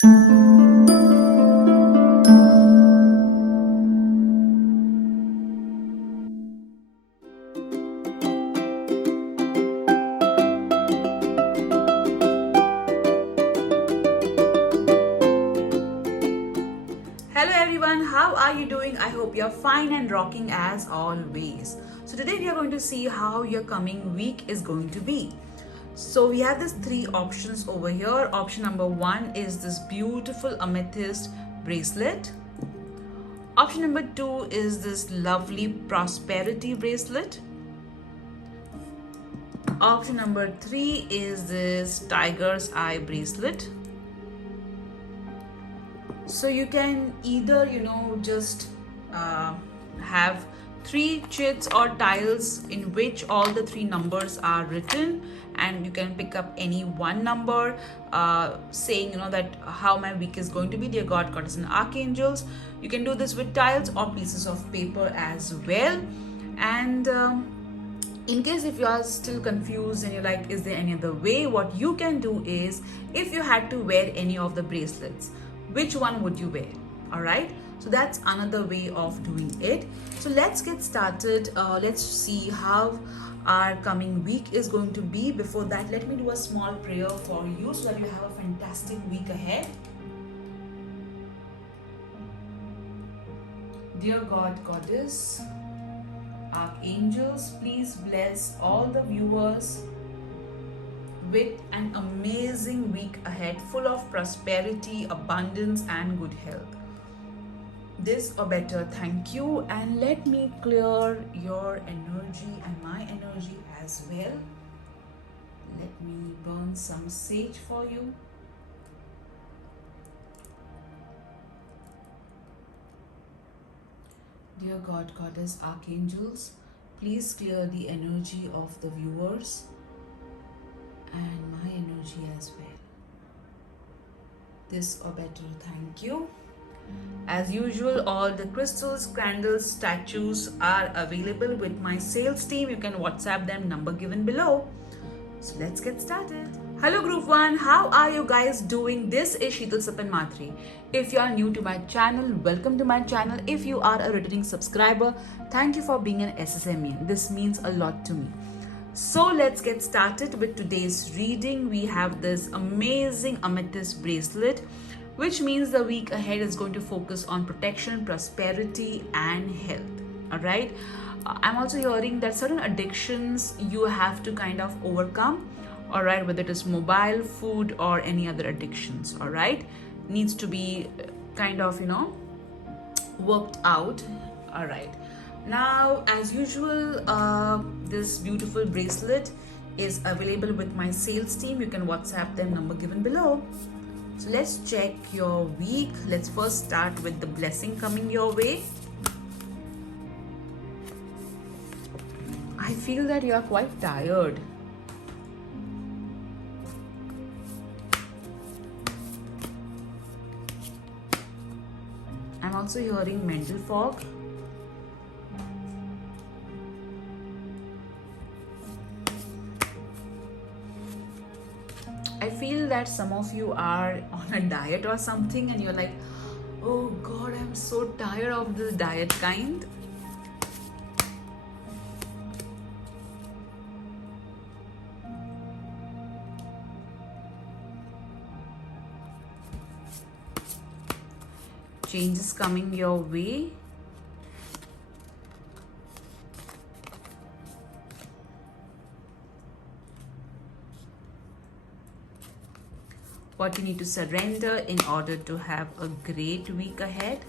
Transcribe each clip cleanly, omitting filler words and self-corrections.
Hello everyone, how are you doing? I hope you're fine and rocking as always. So today we are going to see how your coming week is going to be. So we have these three options over here. Option number one is this beautiful amethyst bracelet. Option number two is this lovely prosperity bracelet. Option number three is this tiger's eye bracelet. So you can either just have three chits or tiles in which all the three numbers are written, and you can pick up any one number, saying that how my week is going to be, dear god, goddess and archangels. You can do this with tiles or pieces of paper as well. And in case if you are still confused and you're like, is there any other way, what you can do is, if you had to wear any of the bracelets, which one would you wear? All right, so that's another way of doing it. So let's get started. Let's see how our coming week is going to be. Before that, let me do a small prayer for you so that you have a fantastic week ahead. Dear god, goddess, archangels, please bless all the viewers with an amazing week ahead, full of prosperity, abundance, and good health. This or better, thank you. And let me clear your energy and my energy as well. Let me burn some sage for you. Dear God, Goddess, Archangels, please clear the energy of the viewers and my energy as well. This or better, thank you. As usual, all the crystals, candles, statues are available with my sales team. You can WhatsApp them, number given below. So let's get started. Hello Group 1, how are you guys doing? This is Sheetal Sapan Matri. If you are new to my channel, welcome to my channel. If you are a returning subscriber, thank you for being an SSME. This means a lot to me. So let's get started with today's reading. We have this amazing amethyst bracelet, which means the week ahead is going to focus on protection, prosperity, and health. All right. I'm also hearing that certain addictions you have to kind of overcome. All right, whether it is mobile, food, or any other addictions. All right, needs to be kind of worked out. All right. Now, as usual, this beautiful bracelet is available with my sales team. You can WhatsApp them, number given below. So let's check your week. Let's first start with the blessing coming your way. I feel that you are quite tired. I'm also hearing mental fog. I feel that some of you are on a diet or something and you're like, oh God, I'm so tired of this diet kind. Changes coming your way. What you need to surrender in order to have a great week ahead.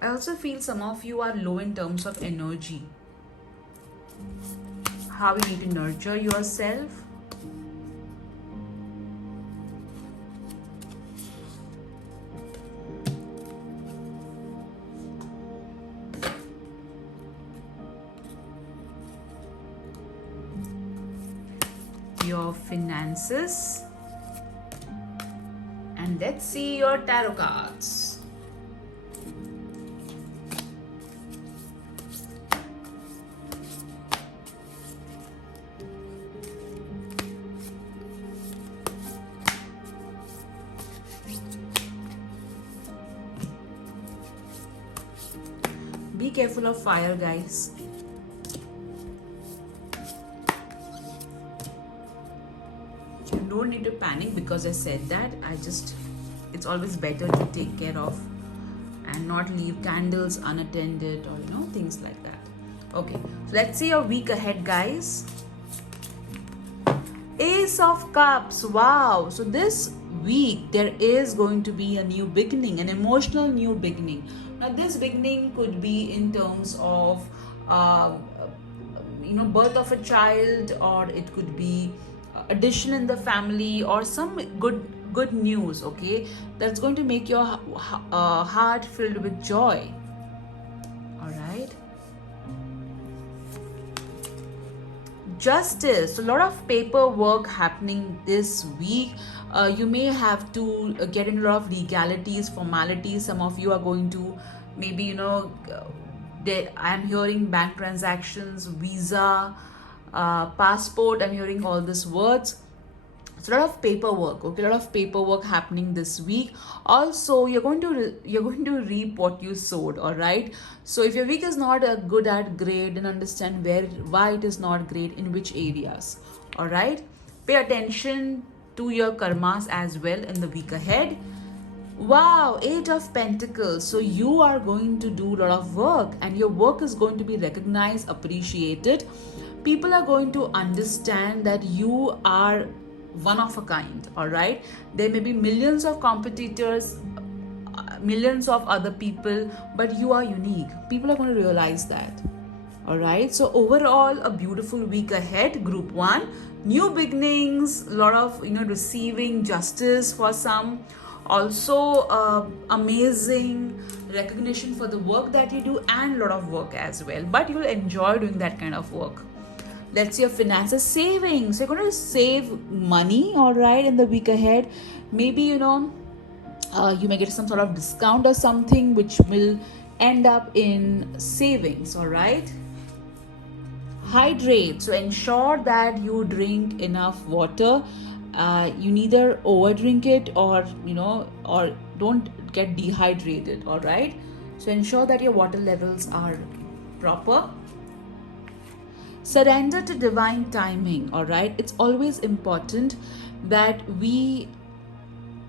I also feel some of you are low in terms of energy. How you need to nurture yourself. Your finances. And let's see your tarot cards. be careful of fire, guys. You don't need to panic because I said that. It's always better to take care of and not leave candles unattended, or things like that. Okay, so let's see your week ahead, guys. Ace of Cups. Wow. So this week there is going to be a new beginning, an emotional new beginning. Now this beginning could be in terms of birth of a child, or it could be addition in the family, or some good news, okay, that's going to make your heart filled with joy. All right. Justice. So a lot of paperwork happening this week. You may have to get into a lot of legalities, formalities. Some of you are going to maybe I'm hearing bank transactions, visa, passport. I'm hearing all these words. It's a lot of paperwork, okay, a lot of paperwork happening this week. Also, you're going to reap what you sowed. All right. So if your week is not good at grade, then understand why it is not great, in which areas. All right. Pay attention to your karmas as well in the week ahead. Wow, 8 of Pentacles. So you are going to do a lot of work, and your work is going to be recognized, appreciated. People are going to understand that you are one of a kind. All right. There may be millions of competitors, millions of other people, but you are unique. People are going to realize that. All right. So overall, a beautiful week ahead. Group 1, new beginnings, a lot of receiving justice for some. Also amazing recognition for the work that you do, and a lot of work as well, but you'll enjoy doing that kind of work. Let's see your finances. Savings. You're going to save money, all right, in the week ahead. Maybe you may get some sort of discount or something which will end up in savings. All right. Hydrate. So ensure that you drink enough water. You neither overdrink it or don't get dehydrated. All right. So ensure that your water levels are proper. Surrender to divine timing. All right. It's always important that we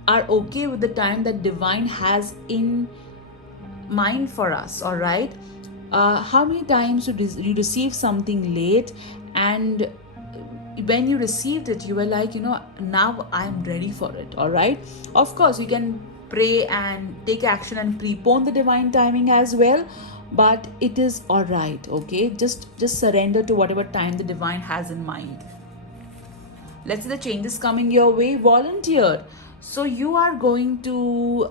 are okay with the time that divine has in mind for us. All right. How many times you receive something late, and when you received it, you were like, now I'm ready for it. All right. Of course, you can pray and take action and prepone the divine timing as well, but it is all right. Okay. Just surrender to whatever time the divine has in mind. Let's see the changes coming your way. Volunteer. So you are going to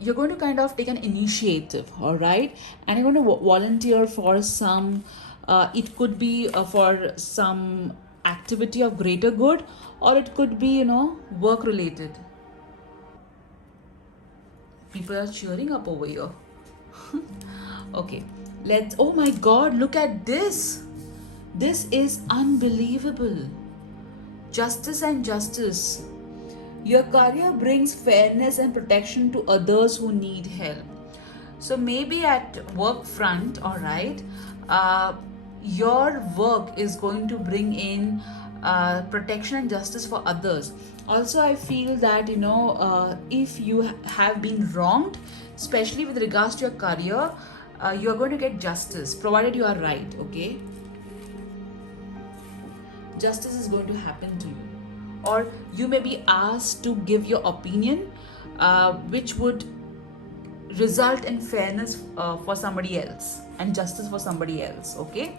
you're going to kind of take an initiative. All right. And you're going to volunteer for some it could be for some activity of greater good, or it could be work related. People are cheering up over here. Okay, oh my god, look at this. This is unbelievable. Justice and justice. Your career brings fairness and protection to others who need help. So maybe at work front, all right, your work is going to bring in protection and justice for others. Also, I feel that if you have been wronged, especially with regards to your career, you are going to get justice, provided you are right. Okay, justice is going to happen to you, or you may be asked to give your opinion, which would result in fairness for somebody else and justice for somebody else. Okay.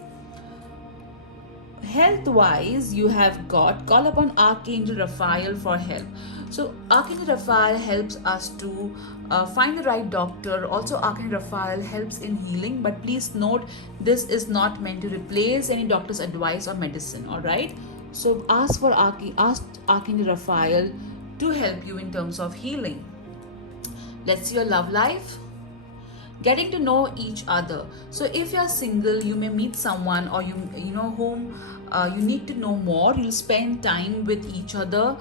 Health wise, you have got call upon Archangel Raphael for help. So Archangel Raphael helps us to find the right doctor. Also, Archangel Raphael helps in healing, but please note, this is not meant to replace any doctor's advice or medicine. All right. So ask Archangel Raphael to help you in terms of healing. Let's see your love life. Getting to know each other. So if you're single, you may meet someone, or whom you need to know more. You'll spend time with each other.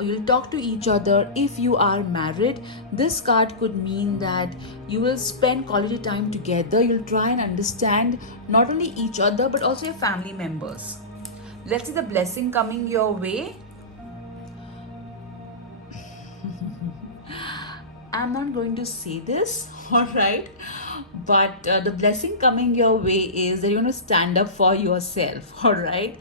You'll talk to each other. If you are married, this card could mean that you will spend quality time together. You'll try and understand not only each other but also your family members. Let's see the blessing coming your way. I'm not going to say this, all right? But the blessing coming your way is that you're going to stand up for yourself, all right?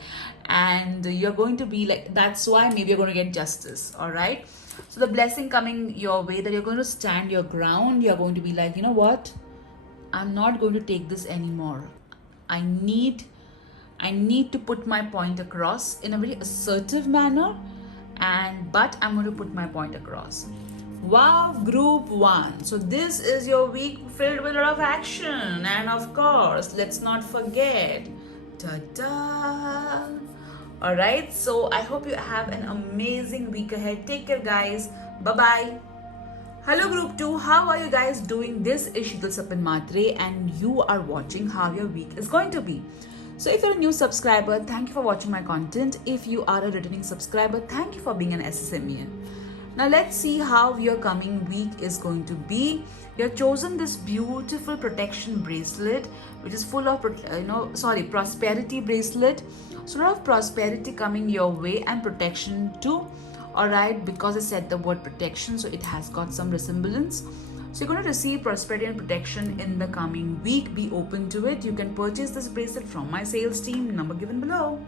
And you're going to be like, that's why maybe you're going to get justice, all right? So the blessing coming your way that you're going to stand your ground. You're going to be like, you know what? I'm not going to take this anymore. I need to put my point across in a very assertive manner, but I'm going to put my point across. Wow, group 1. So this is your week filled with a lot of action, and of course, let's not forget, ta-da! Alright, so I hope you have an amazing week ahead. Take care, guys. Bye-bye. Hello group 2, how are you guys doing? This is Sheetal Sapin Matre and you are watching how your week is going to be. So if you're a new subscriber, thank you for watching my content. If you are a returning subscriber, thank you for being an SSMEN. Now let's see how your coming week is going to be. You have chosen this beautiful protection bracelet, which is full of, prosperity bracelet. So a lot of prosperity coming your way and protection too. Alright, because I said the word protection, so it has got some resemblance. So you're going to receive prosperity and protection in the coming week. Be open to it. You can purchase this bracelet from my sales team, number given below.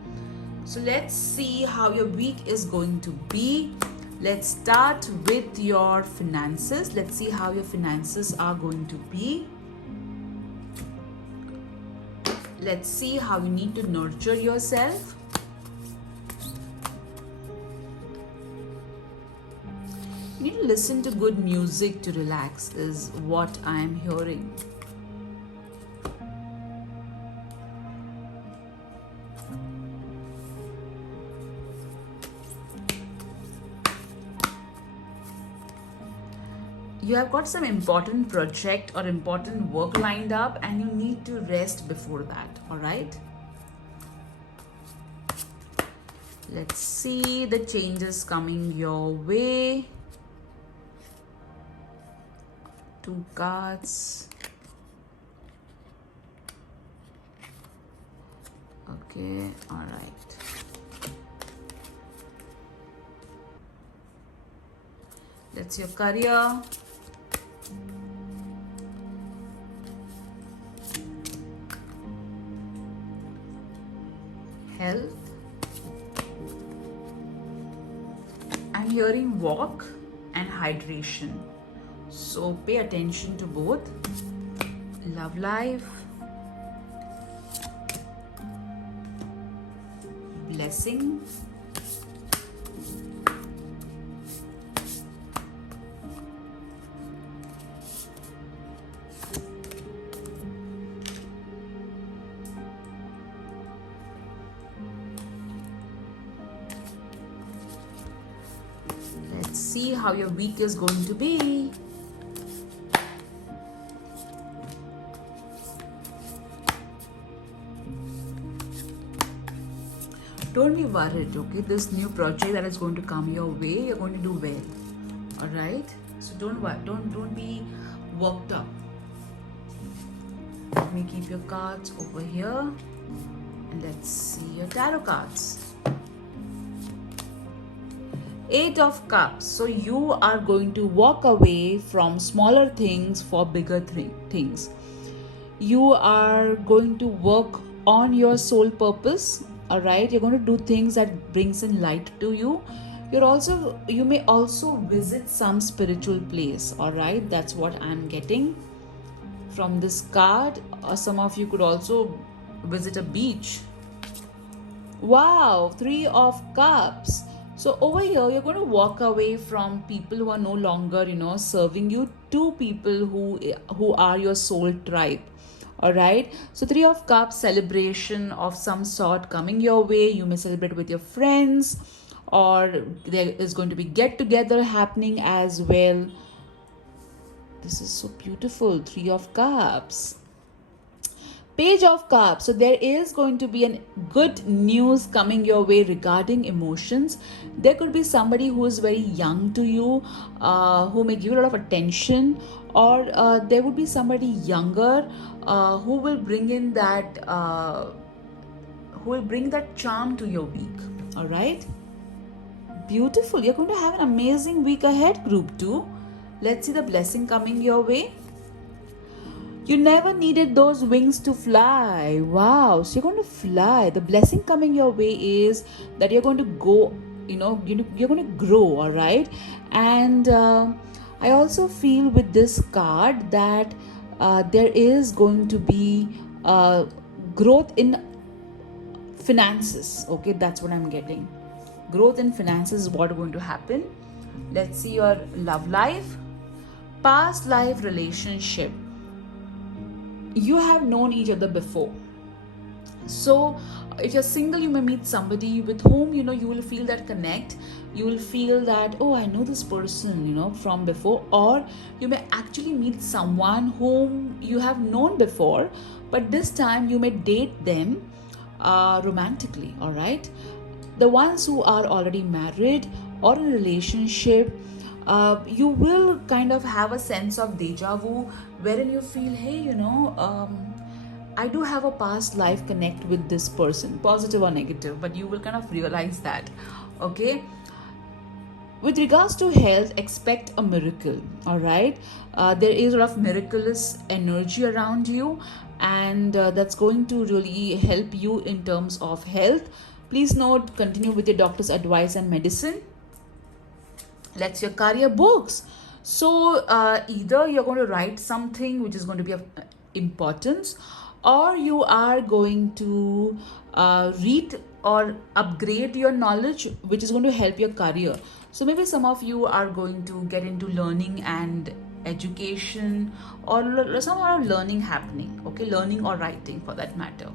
So let's see how your week is going to be. Let's start with your finances. Let's see how your finances are going to be. Let's see how you need to nurture yourself. You need to listen to good music to relax, is what I am hearing. You have got some important project or important work lined up and you need to rest before that, all right? Let's see the changes coming your way. 2 cards. Okay, all right. That's your career. Health. I'm hearing walk and hydration. So pay attention to both. Love life. Blessing. Let's see how your week is going to be. Don't be worried, okay? This new project that is going to come your way, you're going to do well. All right? So don't be worked up. Let me keep your cards over here. And let's see your tarot cards. 8 of Cups. So you are going to walk away from smaller things for bigger things. You are going to work on your soul purpose. All right, you're going to do things that brings in light to you. You may also visit some spiritual place. All right, that's what I'm getting from this card. Or some of you could also visit a beach. Wow, 3 of Cups. So over here, you're going to walk away from people who are no longer, serving you, to people who are your soul tribe. All right. So 3 of Cups, celebration of some sort coming your way. You may celebrate with your friends, or there is going to be get together happening as well. This is so beautiful. 3 of Cups. Page of Cups. So there is going to be an good news coming your way regarding emotions. There could be somebody who is very young to you, who may give you a lot of attention, or there would be somebody younger who will bring in that charm to your week. All right. Beautiful. You're going to have an amazing week ahead, Group 2. Let's see the blessing coming your way. You never needed those wings to fly. Wow. So you're going to fly. The blessing coming your way is that you're going to go, you're going to grow, all right? And I also feel with this card that there is going to be growth in finances. Okay, that's what I'm getting. Growth in finances is what is going to happen. Let's see your love life. Past life relationship. You have known each other before. So if you're single, you may meet somebody with whom you will feel that connect. You will feel that, oh, I know this person from before. Or you may actually meet someone whom you have known before, but this time you may date them romantically. All right, the ones who are already married or in a relationship, you will kind of have a sense of deja vu, wherein you feel, hey, I do have a past life connect with this person, positive or negative, but you will kind of realize that. Okay. With regards to health, expect a miracle. All right. There is a lot of miraculous energy around you, and that's going to really help you in terms of health. Please note, continue with your doctor's advice and medicine. Let's your career books. So either you're going to write something which is going to be of importance, or you are going to read or upgrade your knowledge, which is going to help your career. So maybe some of you are going to get into learning and education, or some sort of learning happening. Okay, learning or writing for that matter.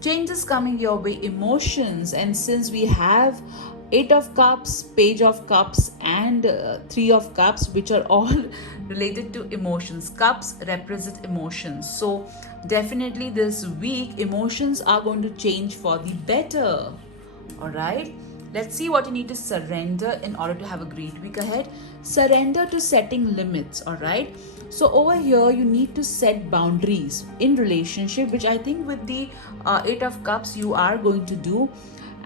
Changes coming your way, emotions, and since we have 8 of Cups, Page of Cups, and 3 of Cups, which are all related to emotions. Cups represent emotions. So definitely this week, emotions are going to change for the better. All right. Let's see what you need to surrender in order to have a great week ahead. Surrender to setting limits. All right. So over here, you need to set boundaries in relationship, which I think with the 8 of Cups, you are going to do.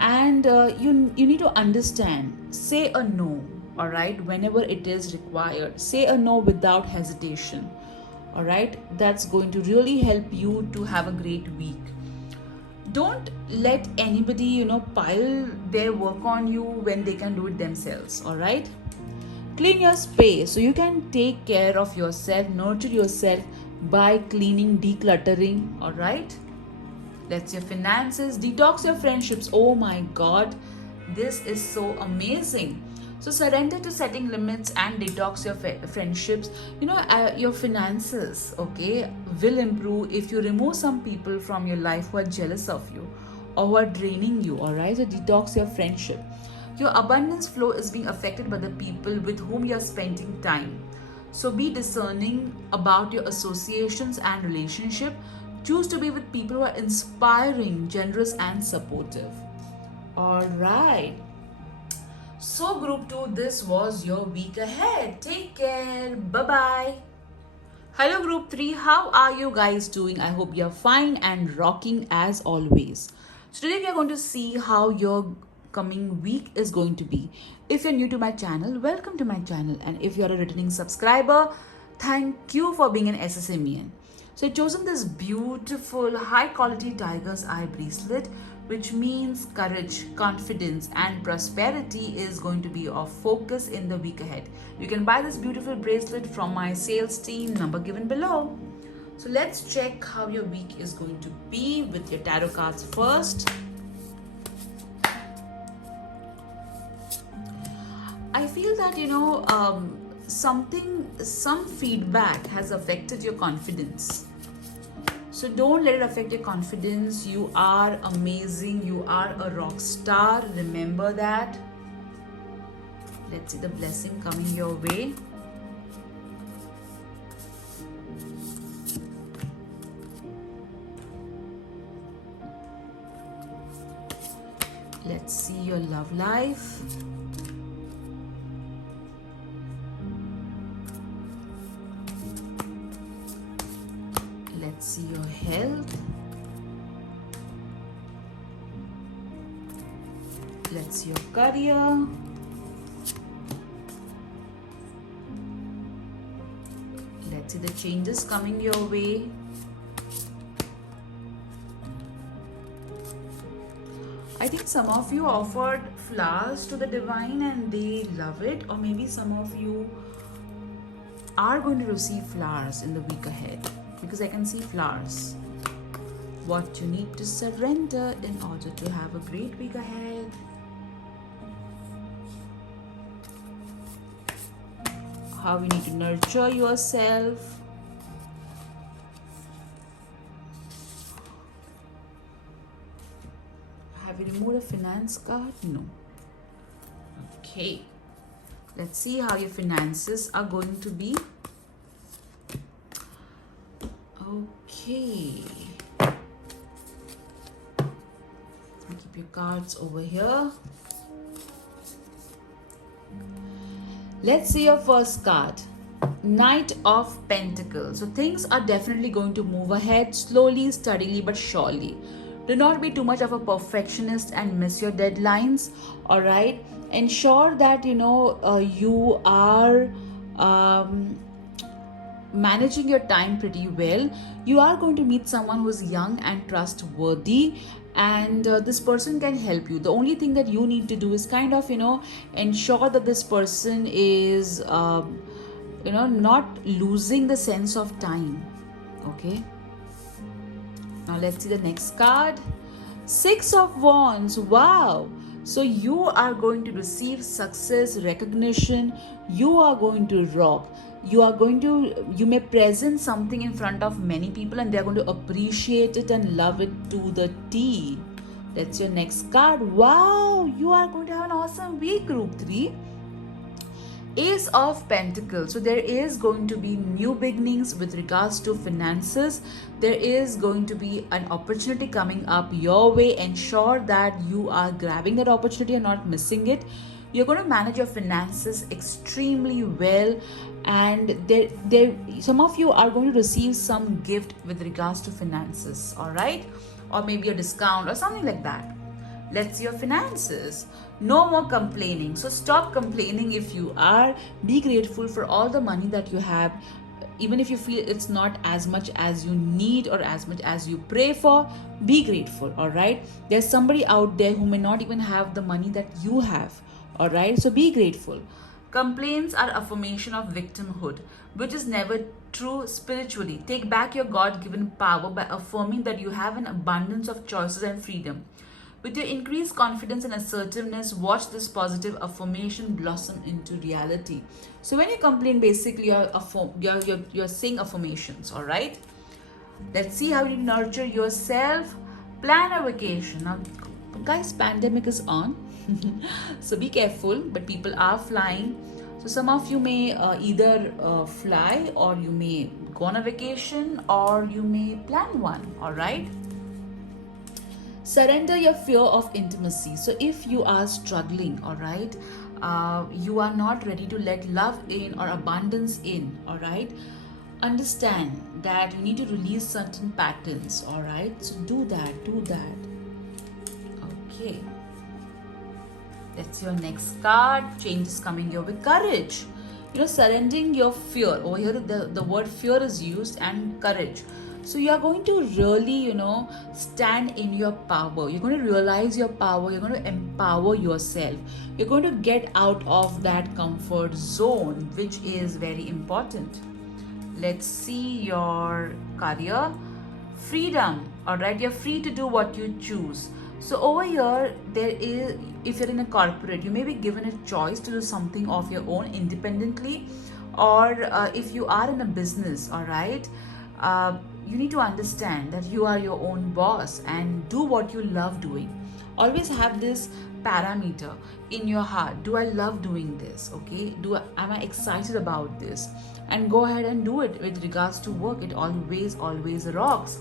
And you need to understand, say a no, all right, whenever it is required. Say a no without hesitation. All right, that's going to really help you to have a great week. Don't let anybody pile their work on you when they can do it themselves. All right, clean your space so you can take care of yourself, nurture yourself by cleaning, decluttering. All right. Let's your finances, detox your friendships. Oh my God, this is so amazing. So surrender to setting limits and detox your friendships. Your finances, okay, will improve if you remove some people from your life who are jealous of you or who are draining you. All right, so detox your friendship. Your abundance flow is being affected by the people with whom you are spending time. So be discerning about your associations and relationship. Choose to be with people who are inspiring, generous, and supportive. All right. So Group 2, this was your week ahead. Take care. Bye-bye. Hello Group 3. How are you guys doing? I hope you're fine and rocking as always. So today we are going to see how your coming week is going to be. If you're new to my channel, welcome to my channel. And if you're a returning subscriber, thank you for being an SSMEN. So I've chosen this beautiful high quality tiger's eye bracelet, which means courage, confidence, and prosperity is going to be of focus in the week ahead. You can buy this beautiful bracelet from my sales team, number given below. So let's check how your week is going to be with your tarot cards first. I feel that some feedback has affected your confidence. So don't let it affect your confidence. You are amazing. You are a rock star. Remember that. Let's see the blessing coming your way. of life. Let's see your health. Let's see your career. Let's see the changes coming your way. I think some of you offered flowers to the divine and they love it, or maybe some of you are going to receive flowers in the week ahead, because I can see flowers. What you need to surrender in order to have a great week ahead. How you need to nurture yourself. Have you removed a finance card? No. Okay. Let's see how your finances are going to be. Okay. I'll keep your cards over here. Let's see your first card. Knight of Pentacles. So things are definitely going to move ahead slowly, steadily, but surely. Do not be too much of a perfectionist and miss your deadlines. All right. Ensure that you are managing your time pretty well. You are going to meet someone who's young and trustworthy, and this person can help you. The only thing that you need to do is kind of ensure that this person is not losing the sense of time. Okay, now let's see the next card. Six of Wands. Wow. So you are going to receive success, recognition. You are going to rock. You may present something in front of many people and they're going to appreciate it and love it to the T. That's your next card. Wow, you are going to have an awesome week, Group 3. Ace of Pentacles. So there is going to be new beginnings with regards to finances. There is going to be an opportunity coming up your way. Ensure that you are grabbing that opportunity and not missing it. You're going to manage your finances extremely well, and some of you are going to receive some gift with regards to finances. All right, or maybe a discount or something like that. Let's see your finances. No more complaining. So stop complaining if you are. Be grateful for all the money that you have. Even if you feel it's not as much as you need or as much as you pray for, be grateful. All right. There's somebody out there who may not even have the money that you have. All right. So be grateful. Complaints are affirmation of victimhood, which is never true spiritually. Take back your God-given power by affirming that you have an abundance of choices and freedom. With your increased confidence and assertiveness, watch this positive affirmation blossom into reality. So when you complain, basically you're saying affirmations, all right? Let's see how you nurture yourself. Plan a vacation. Now, guys, pandemic is on. So be careful, but people are flying. So some of you may either fly, or you may go on a vacation, or you may plan one, all right? Surrender your fear of intimacy. So if you are struggling, all right, you are not ready to let love in or abundance in, all right, understand that you need to release certain patterns, all right? So do that. Okay. That's your next card. Change is coming here with courage. Surrendering your fear. Over here, the word fear is used, and courage. So you are going to really, stand in your power. You're going to realize your power. You're going to empower yourself. You're going to get out of that comfort zone, which is very important. Let's see your career. Freedom. All right, you're free to do what you choose. So over here, if you're in a corporate, you may be given a choice to do something of your own independently, or if you are in a business, all right, you need to understand that you are your own boss and do what you love doing. Always have this parameter in your heart. Do I love doing this? Okay, am I excited about this? And go ahead and do it. With regards to work, it always rocks.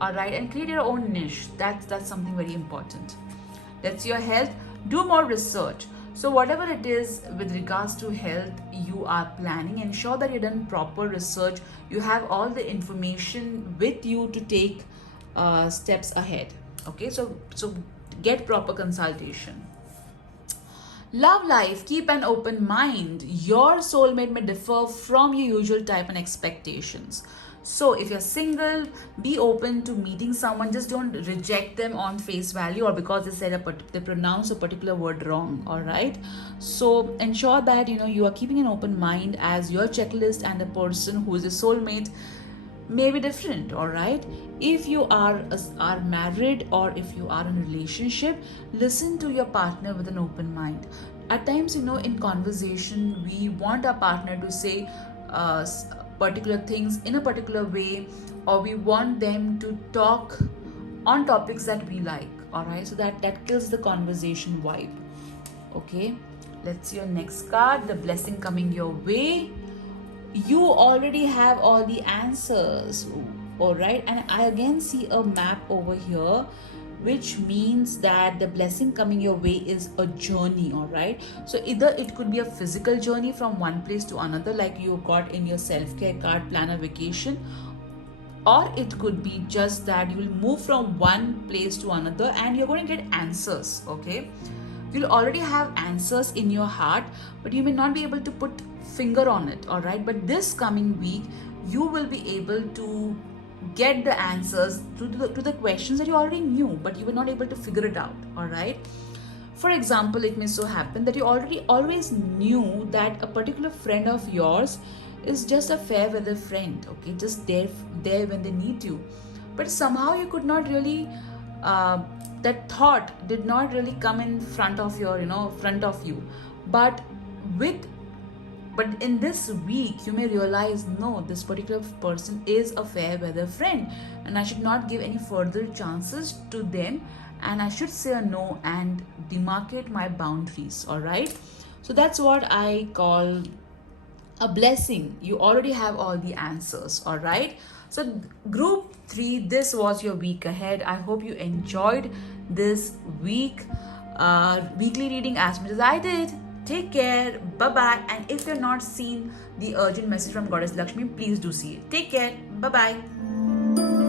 All right, and create your own niche. That's something very important. That's your health. Do more research. So whatever it is with regards to health you are planning, ensure that you've done proper research. You have all the information with you to take steps ahead. Okay, so get proper consultation. Love life, keep an open mind. Your soulmate may differ from your usual type and expectations. So if you're single, be open to meeting someone. Just don't reject them on face value or because they said they pronounce a particular word wrong. All right. So ensure that you are keeping an open mind, as your checklist and the person who is a soulmate may be different. All right. If you are married or if you are in a relationship, listen to your partner with an open mind. At times, in conversation, we want our partner to say particular things in a particular way, or we want them to talk on topics that we like. All right, so that kills the conversation vibe. Okay, let's see your next card. The blessing coming your way. You already have all the answers. All right, and I again see a map over here, which means that the blessing coming your way is a journey. All right, so either it could be a physical journey from one place to another, like you got in your self-care card, plan a vacation, or it could be just that you will move from one place to another and you're going to get answers. Okay, you'll already have answers in your heart, but you may not be able to put finger on it. All right, but this coming week you will be able to get the answers to the questions that you already knew, but you were not able to figure it out. All right, for example, it may so happen that you already always knew that a particular friend of yours is just a fair weather friend. Okay, just there when they need you, but somehow you could not really that thought did not really come in front of you. But in this week you may realize, no, this particular person is a fair weather friend and I should not give any further chances to them, and I should say a no and demarcate my boundaries. All right, so that's what I call a blessing. You already have all the answers. All right, so group 3, this was your week ahead. I hope you enjoyed this week weekly reading as much as I did. Take care, bye bye, and if you're not seen the urgent message from Goddess Lakshmi, please do see it. Take care, bye bye.